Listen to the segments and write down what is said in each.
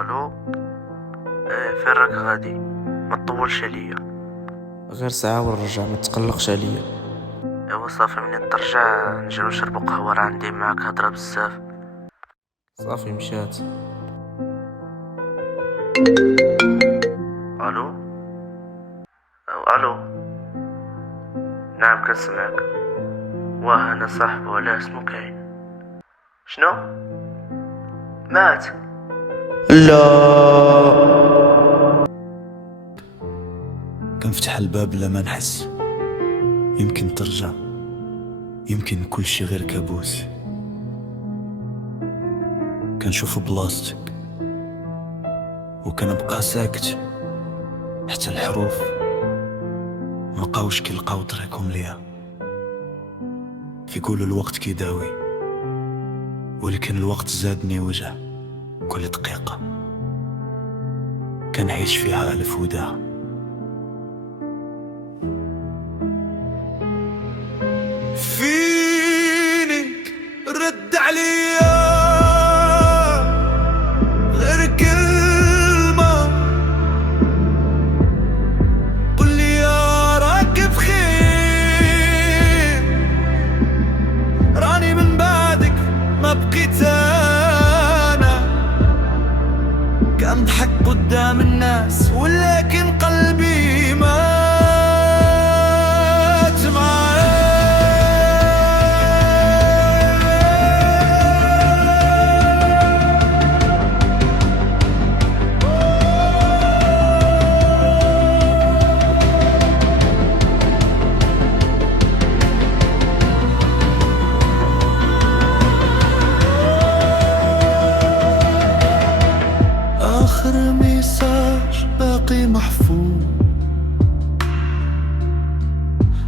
الو. ايه فين راك غادي؟ ما تطولش عليا. غير ساعة ونرجع، ما تقلقش عليا. ايوا صافي، منين ترجع نجيو نشربو قهوة، راه عندي معاك هضرة بزاف. صافي مشات. الو. الو. نعم كنسمعك. واه انا صاحبو، علاه اسمو كاين؟ شنو؟ مات؟ لا. كنفتح الباب لما نحس يمكن ترجع، يمكن كل شي غير كابوس. كنشوف بلاصتك وكنبقى ساكت حتى الحروف مبقاوش كيلقاو طريقهم ليا. كيقولوا الوقت كيداوي، ولكن الوقت زادني وجع. كل دقيقة كنعيش فيها ألف وداع. فينك رد عليا غير كلمة، قولي يا راك بخير، راني من بعدك ما بقيت أنا. كنضحك قدام الناس ولكن قلبي مات معاك. آخر ميساج باقي محفوظ،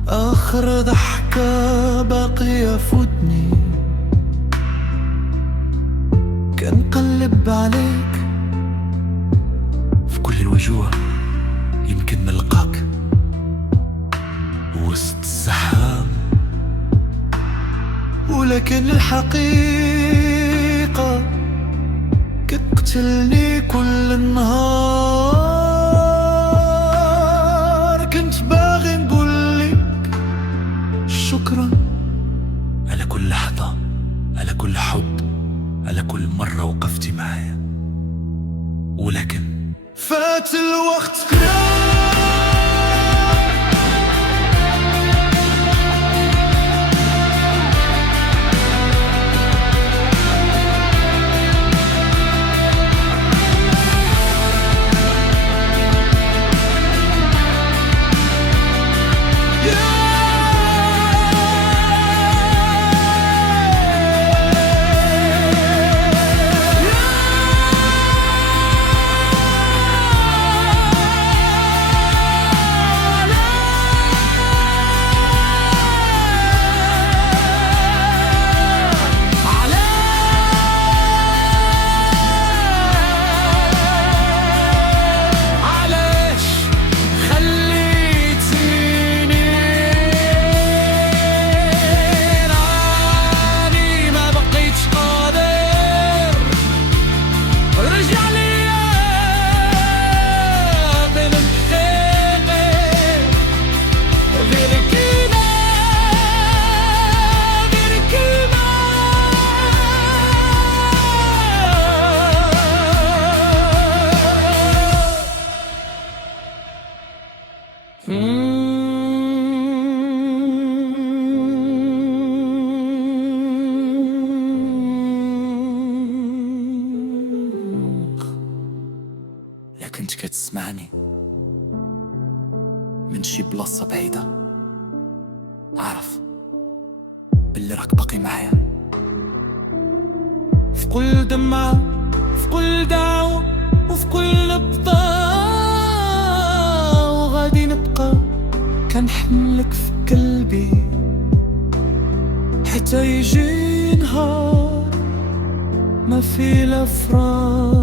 آخر ضحكة باقية فوتني. كنقلب عليك في كل الوجوه، يمكن نلقاك وسط الزحام، ولكن الحقيقة كتقتلني كل النهار. كنت باغي نقولك شكرا على كل لحظة، على كل حب، على كل مرة وقفتي معايا، ولكن فات الوقت كراك. لا كنت كتسمعني من شي بلاصة بعيدة، عارف باللي راك باقي معايا في كل دمعة، في كل دعوة، وفي كل بضاعة. وغادي نبقى كنحملك في قلبي حتى يجي نهار ما في لا فراق